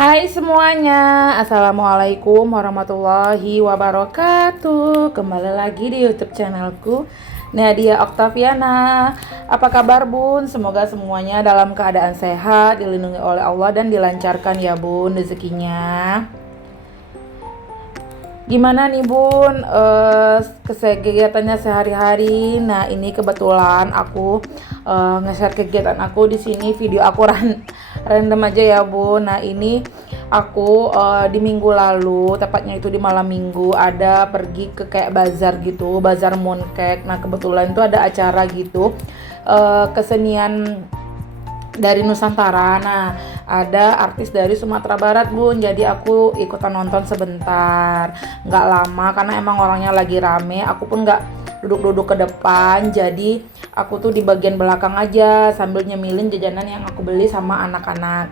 Hai semuanya, Assalamualaikum warahmatullahi wabarakatuh. Kembali lagi di YouTube channelku, Nadia Oktaviana. Apa kabar bun? Semoga semuanya dalam keadaan sehat, dilindungi oleh Allah dan dilancarkan ya bun rezekinya. Gimana nih bun, kegiatannya sehari-hari? Nah ini kebetulan aku nge-share kegiatan aku di sini, video aku random aja ya bun. Nah ini aku di minggu lalu, tepatnya itu di malam minggu, ada pergi ke kayak bazar gitu, bazar mooncake. Nah kebetulan itu ada acara gitu, kesenian dari Nusantara. Nah, ada artis dari Sumatera Barat, Bun. Jadi aku ikutan nonton sebentar. Nggak lama karena emang orangnya lagi rame. Aku pun nggak duduk-duduk ke depan. Jadi aku tuh di bagian belakang aja sambil nyemilin jajanan yang aku beli sama anak-anak.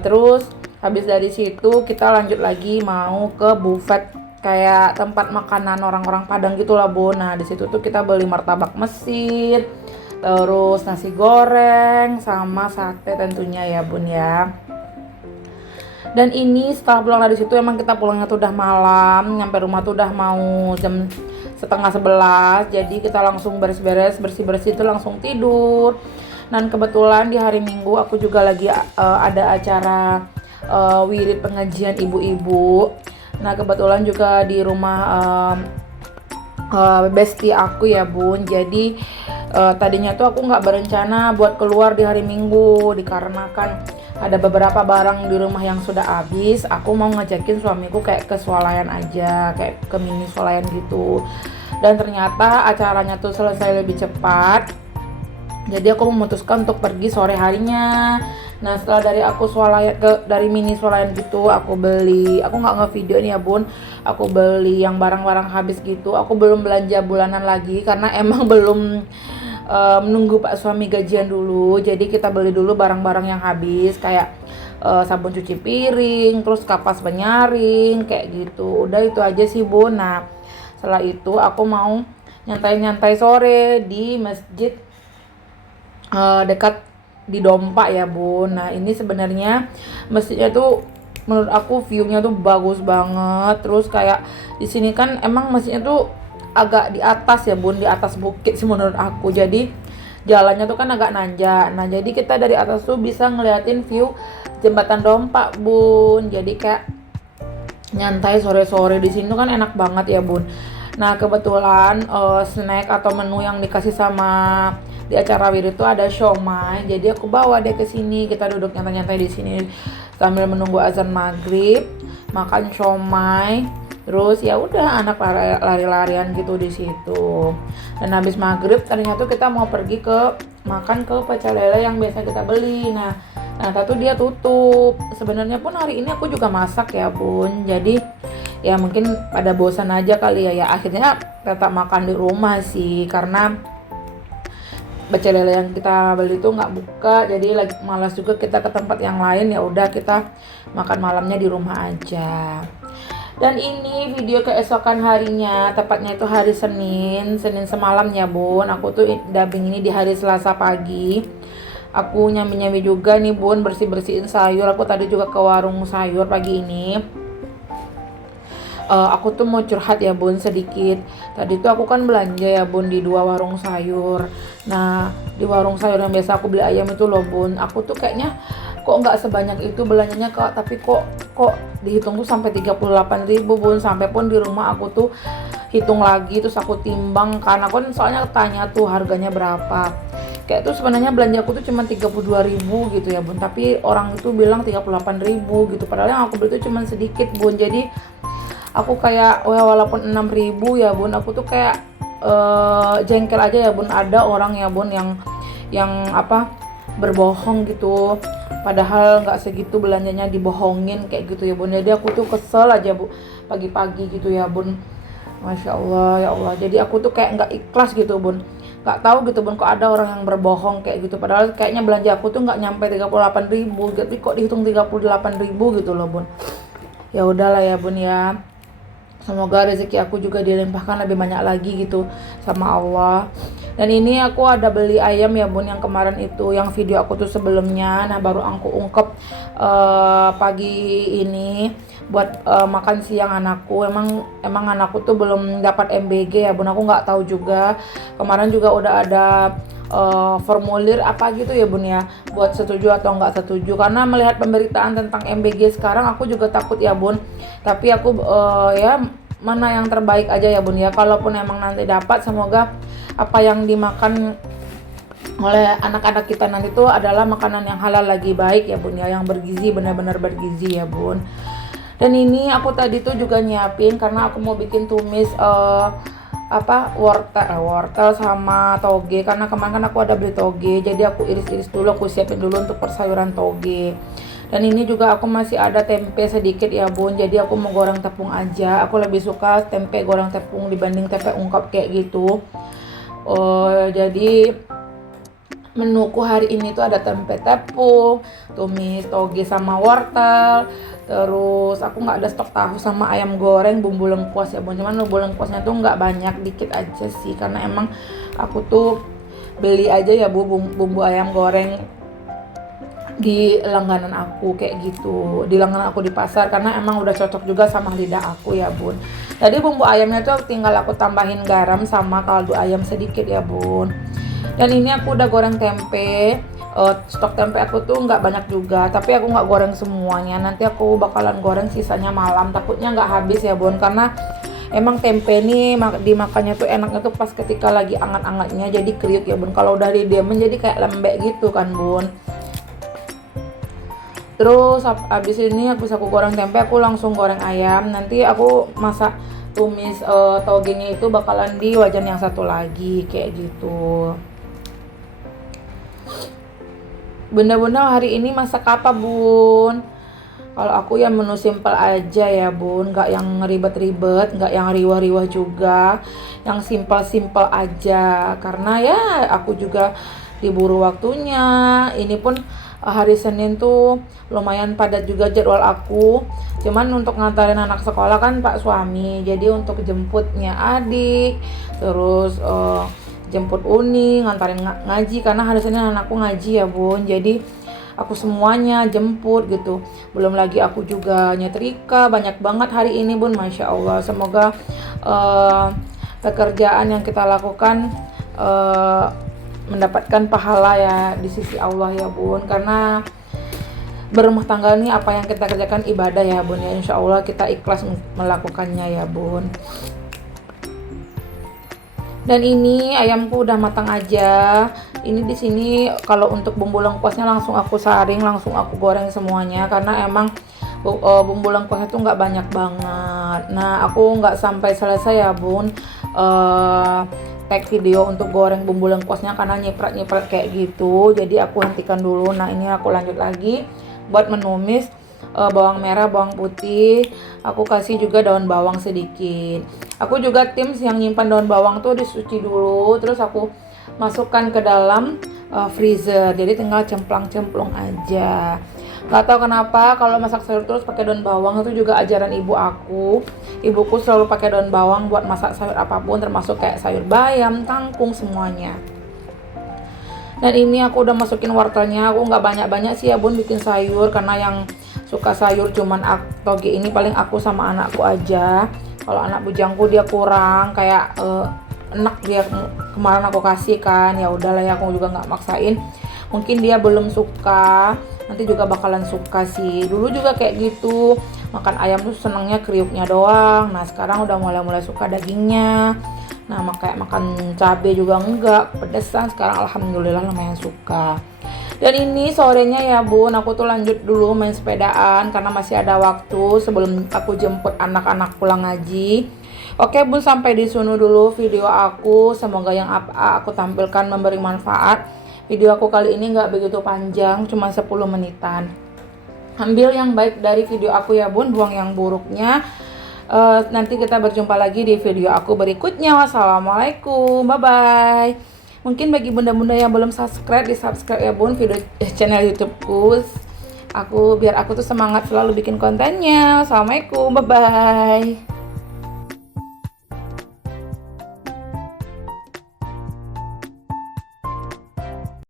Terus habis dari situ kita lanjut lagi mau ke buffet kayak tempat makanan orang-orang Padang gitulah, Bun. Nah, di situ tuh kita beli martabak Mesir, terus nasi goreng sama sate tentunya ya bun ya. Dan ini setelah pulang dari situ emang kita pulangnya tuh udah malam, nyampe rumah tuh udah mau jam setengah 11. Jadi kita langsung beres-beres, bersih-bersih itu langsung tidur. Dan kebetulan di hari Minggu aku juga lagi ada acara wirid pengajian ibu-ibu. Nah kebetulan juga di rumah bestie aku ya bun. Jadi tadinya tuh aku nggak berencana buat keluar di hari Minggu dikarenakan ada beberapa barang di rumah yang sudah habis. Aku mau ngajakin suamiku kayak ke swalayan aja, kayak ke mini swalayan gitu. Dan ternyata acaranya tuh selesai lebih cepat. Jadi aku memutuskan untuk pergi sore harinya. Nah setelah dari mini swalayan gitu aku nggak ngevideo nih ya bun, aku beli yang barang-barang habis gitu. Aku belum belanja bulanan lagi karena emang belum menunggu Pak suami gajian dulu. Jadi kita beli dulu barang-barang yang habis kayak sabun cuci piring, terus kapas penyaring kayak gitu. Udah itu aja sih bun. Nah setelah itu aku mau nyantai-nyantai sore di masjid dekat di Dompa ya bun. Nah ini sebenarnya masjidnya tuh menurut aku view-nya tuh bagus banget. Terus kayak di sini kan emang masjidnya tuh agak di atas ya bun, di atas bukit sih menurut aku. Jadi jalannya tuh kan agak nanjak. Nah jadi kita dari atas tuh bisa ngeliatin view jembatan Dompa bun. Jadi kayak nyantai sore-sore di sini tuh kan enak banget ya bun. Nah kebetulan snack atau menu yang dikasih sama di acara wirid itu ada siomay. Jadi aku bawa dia ke sini, kita duduk nyantai-nyantai di sini sambil menunggu azan maghrib, makan siomay. Terus ya udah anak lari-larian gitu di situ. Dan habis maghrib ternyata tuh kita mau pergi ke makan ke pecel lele yang biasa kita beli. Nah tuh dia tutup. Sebenarnya pun hari ini aku juga masak ya bun. Jadi ya mungkin pada bosan aja kali ya. Ya akhirnya tetap makan di rumah sih karena pecel lele yang kita beli itu nggak buka. Jadi lagi malas juga kita ke tempat yang lain. Ya udah kita makan malamnya di rumah aja. Dan ini video keesokan harinya, tepatnya itu hari Senin semalam ya bun. Aku tuh dubbing ini di hari Selasa pagi. Aku nyambi-nyambi juga nih bun, bersih-bersihin sayur. Aku tadi juga ke warung sayur pagi ini. Aku tuh mau curhat ya bun sedikit. Tadi tuh aku kan belanja ya bun di 2 warung sayur. Nah di warung sayur yang biasa aku beli ayam itu loh bun, aku tuh kayaknya kok nggak sebanyak itu belanjanya kak, tapi kok dihitung tuh sampai 38.000 bun. Sampai pun di rumah aku tuh hitung lagi, terus aku timbang karena aku soalnya tanya tuh harganya berapa. Kayak tuh sebenarnya belanja aku tuh cuma 32.000 gitu ya bun, tapi orang itu bilang 38.000 gitu, padahal yang aku beli tuh cuma sedikit bun. Jadi aku kayak walaupun 6.000 ya bun, aku tuh kayak jengkel aja ya bun. Ada orang ya bun yang apa berbohong gitu, padahal nggak segitu belanjanya, dibohongin kayak gitu ya bun. Jadi aku tuh kesel aja bu pagi-pagi gitu ya bun. Masya Allah ya Allah. Jadi aku tuh kayak nggak ikhlas gitu bun. Nggak tahu gitu bun kok ada orang yang berbohong kayak gitu, padahal kayaknya belanja aku tuh nggak nyampe 38.000, tapi kok dihitung 38.000 gitu loh bun. Ya udahlah ya bun ya. Semoga rezeki aku juga dilimpahkan lebih banyak lagi gitu sama Allah. Dan ini aku ada beli ayam ya bun, yang kemarin itu yang video aku tuh sebelumnya. Nah baru aku ungkep pagi ini buat makan siang anakku. Emang anakku tuh belum dapat MBG ya bun, aku nggak tahu juga. Kemarin juga udah ada formulir apa gitu ya bun ya, buat setuju atau nggak setuju. Karena melihat pemberitaan tentang MBG sekarang aku juga takut ya bun, tapi aku ya mana yang terbaik aja ya bun ya. Kalaupun emang nanti dapat, semoga apa yang dimakan oleh anak-anak kita nanti itu adalah makanan yang halal lagi, baik ya bun ya, yang bergizi, benar-benar bergizi ya bun. Dan ini aku tadi tuh juga nyiapin karena aku mau bikin tumis wortel sama toge, karena kemarin kan aku ada beli toge, jadi aku iris-iris dulu, aku siapin dulu untuk persayuran toge. Dan ini juga aku masih ada tempe sedikit ya bun, jadi aku mau goreng tepung aja. Aku lebih suka tempe goreng tepung dibanding tempe ungkap kayak gitu. Jadi menuku hari ini tuh ada tempe tepung, tumis toge sama wortel. Terus aku nggak ada stok tahu sama ayam goreng bumbu lengkuas ya bun. Cuman bumbu lengkuasnya tuh nggak banyak, dikit aja sih, karena emang aku tuh beli aja ya bu bumbu ayam goreng di langganan aku kayak gitu, di langganan aku di pasar, karena emang udah cocok juga sama lidah aku ya bun. Tadi bumbu ayamnya tuh tinggal aku tambahin garam sama kaldu ayam sedikit ya bun. Dan ini aku udah goreng tempe. Stok tempe aku tuh nggak banyak juga, tapi aku nggak goreng semuanya, nanti aku bakalan goreng sisanya malam, takutnya nggak habis ya bun, karena emang tempe nih dimakannya tuh enaknya tuh pas ketika lagi anget-angetnya, jadi kriuk ya bun. Kalau udah didiemin jadi kayak lembek gitu kan bun. Terus habis ini aku goreng tempe, aku langsung goreng ayam. Nanti aku masak tumis togenya itu bakalan di wajan yang satu lagi kayak gitu. Bunda-bunda hari ini masak apa bun? Kalau aku ya menu simple aja ya bun, nggak yang ribet-ribet, nggak yang riwah-riwah juga, yang simple-simple aja. Karena ya aku juga diburu waktunya. Ini pun hari Senin tuh lumayan padat juga jadwal aku. Cuman untuk ngantarin anak sekolah kan Pak suami, jadi untuk jemputnya adik, terus jemput Uni, ngantarin ngaji, karena hari Senin anakku ngaji ya bun. Jadi aku semuanya jemput gitu. Belum lagi aku juga nyetrika, banyak banget hari ini bun, Masya Allah. Semoga pekerjaan yang kita lakukan mendapatkan pahala ya di sisi Allah ya bun. Karena berumah tangga ini apa yang kita kerjakan ibadah ya bun ya, Insya Allah kita ikhlas melakukannya ya bun. Dan ini ayamku udah matang aja. Ini di sini kalau untuk bumbu lengkuasnya langsung aku saring, langsung aku goreng semuanya, karena emang bumbu lengkuasnya tuh nggak banyak banget. Nah aku nggak sampai selesai ya bun tag video untuk goreng bumbu lengkuasnya, karena nyiprat kayak gitu, jadi aku hentikan dulu. Nah ini aku lanjut lagi buat menumis bawang merah, bawang putih, aku kasih juga daun bawang sedikit. Aku juga tim yang nyimpan daun bawang tuh disuci dulu, terus aku masukkan ke dalam freezer, jadi tinggal cemplang-cemplung aja. Gak tahu kenapa kalau masak sayur terus pakai daun bawang, itu juga ajaran ibu aku. Ibuku selalu pakai daun bawang buat masak sayur apapun, termasuk kayak sayur bayam, kangkung, semuanya. Dan ini aku udah masukin wortelnya. Aku nggak banyak-banyak sih ya bun bikin sayur, karena yang suka sayur cuman toge ini paling aku sama anakku aja. Kalau anak bujangku dia kurang, kayak enak dia kemarin aku kasih kan, ya udahlah ya, aku juga nggak maksain. Mungkin dia belum suka, nanti juga bakalan suka sih. Dulu juga kayak gitu, makan ayam tuh senangnya kriuknya doang. Nah sekarang udah mulai suka dagingnya. Nah kayak makan cabai juga enggak, pedesan. Sekarang alhamdulillah lumayan suka. Dan ini sorenya ya bun, aku tuh lanjut dulu main sepedaan karena masih ada waktu sebelum aku jemput anak-anak pulang ngaji. Oke bun, sampai di sini dulu video aku. Semoga yang aku tampilkan memberi manfaat. Video aku kali ini nggak begitu panjang, cuma 10 menitan. Ambil yang baik dari video aku ya bun, buang yang buruknya. Nanti kita berjumpa lagi di video aku berikutnya. Wassalamualaikum, bye bye. Mungkin bagi bunda-bunda yang belum subscribe, di subscribe ya bun video channel YouTubeku. Biar aku tuh semangat selalu bikin kontennya. Assalamualaikum, bye bye.